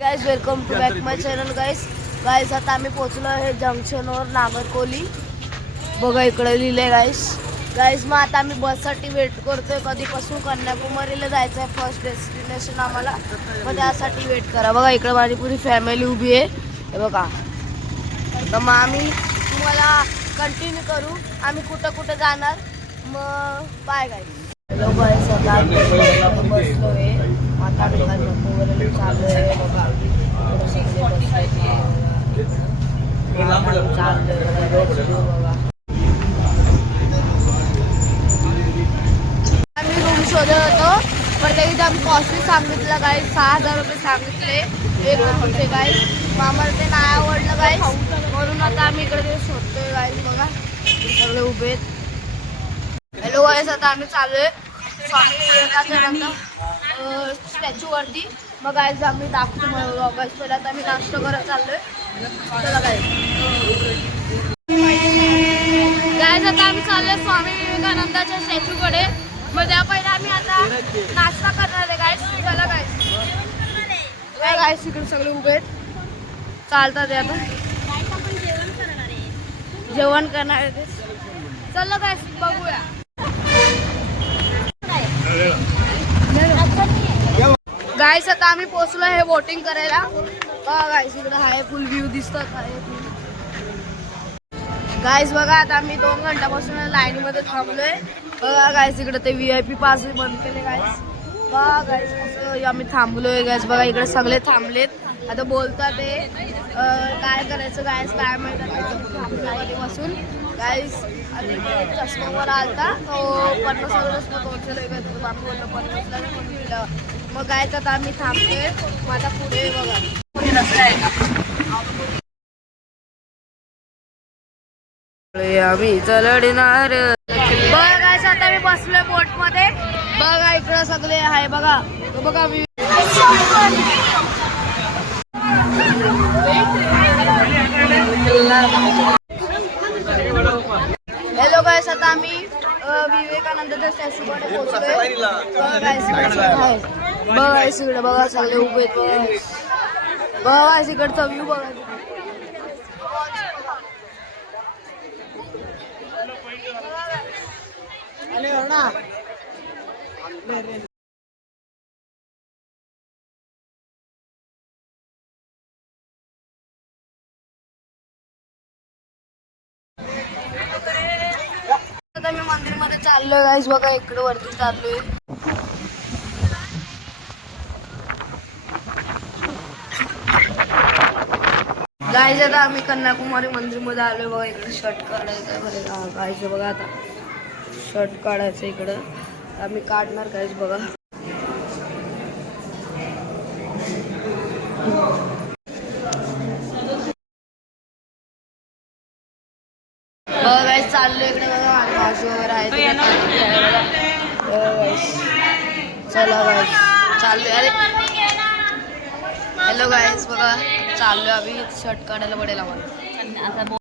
guys welcome to back my channel guys आता आम्ही पोहोचलो आहे जंक्शनवर नागरकोली बघा इकडे लिहिले गाइस मग आता आम्ही बससाठी वेट करतोय कधीपासून कन्याकुमारीला जायचं आहे फर्स्ट डेस्टिनेशन आम्हाला मग त्यासाठी वेट करा बघा इकडे माझी पुरी फॅमिली उभी आहे हे बघा तर मग आम्ही तुम्हाला कंटिन्यू करू आम्ही कुठं कुठं जाणार मग बाय गाइस हॅलो गाइस आता आम्ही बसलोय आता कन्याकुमारीला चालू आहे बघा आम्ही रूम शोधत होतो पण त्याची आम्ही कॉस्टली सांगितलं गाइस 6,000 रुपये सांगितले एक रूमचे गाइस मग आम्हाला ते नाही आवडलं गाइस म्हणून आता आम्ही इकडे ते शोधतोय गाइस बघा सगळे उभे आहेत हॅलो गाइस आता आम्ही चाललोय स्वामी विवेकानंद स्टॅच्यू वरती मग गाइस आम्ही दाखवतो गाइस पहिला आता आम्ही नाश्ता करत चाललोय चला गाइस आता आम्ही चाललोय स्वामी विवेकानंदाच्या स्टॅच्यूकडे मग त्या पहिले आम्ही आता नाश्ता करणार आहे गाइस चला गाइस इकडे सगळे उभे आहेत चालतात आता जेवण करणार आहे चला गाइस बघूया गाइस आता आम्ही पोहोचलो हे वोटिंग करायला बघा गाइस इकडे हाय फुल व्ह्यू दिसतात गाइस बघा आता आम्ही 2 घंट्यापासून लाईनीमध्ये थांबलोय बघा गाइस इकडे ते VIP पास बंद केले गाइस बघा गाइस कसं आम्ही थांबलोय गाइस बघा इकडे सगळे थांबलेत आता बोलतात ते काय करायचं गाइस काय माहिती थांबल्यापासून गाइस आणि चष्मावर आलता तो 50 चष्मा तोडलेला आहे बापू बोलतो 50ला मग गाइस आता आम्ही थांबतोय मग आता पुढे बघा आम्ही चलडणार बघा गाइस आता मी बसलोय बोट मध्ये बघा इकडं सगळे आहे बघा बघा हॅलो गाइस आता आम्ही विवेकानंदाच्या स्टॅच्यूकडे पोहोचलोय बघा गाइस इकडे बघा सगळे उभे बघा गाइस इकडचा व्ह्यू बघा आता मी मंदिरमध्ये चाललोय गाइस बघा इकडे वरती चाललोय गाइस आता आम्ही कन्याकुमारी मंदिरमध्ये आलोय बघा इकडे शर्ट काढायचं बघा गाइस बघा आता शर्ट काढायचं इकडं आम्ही काढणार गाइस बघा बघा गाइस चाललोय इकडे बघा मावशी वगैरे आहे चला गाइस चाललोय अरे हॅलो गाइस बघा चाललोय आम्ही शर्ट काढायला पडेल आम्हाला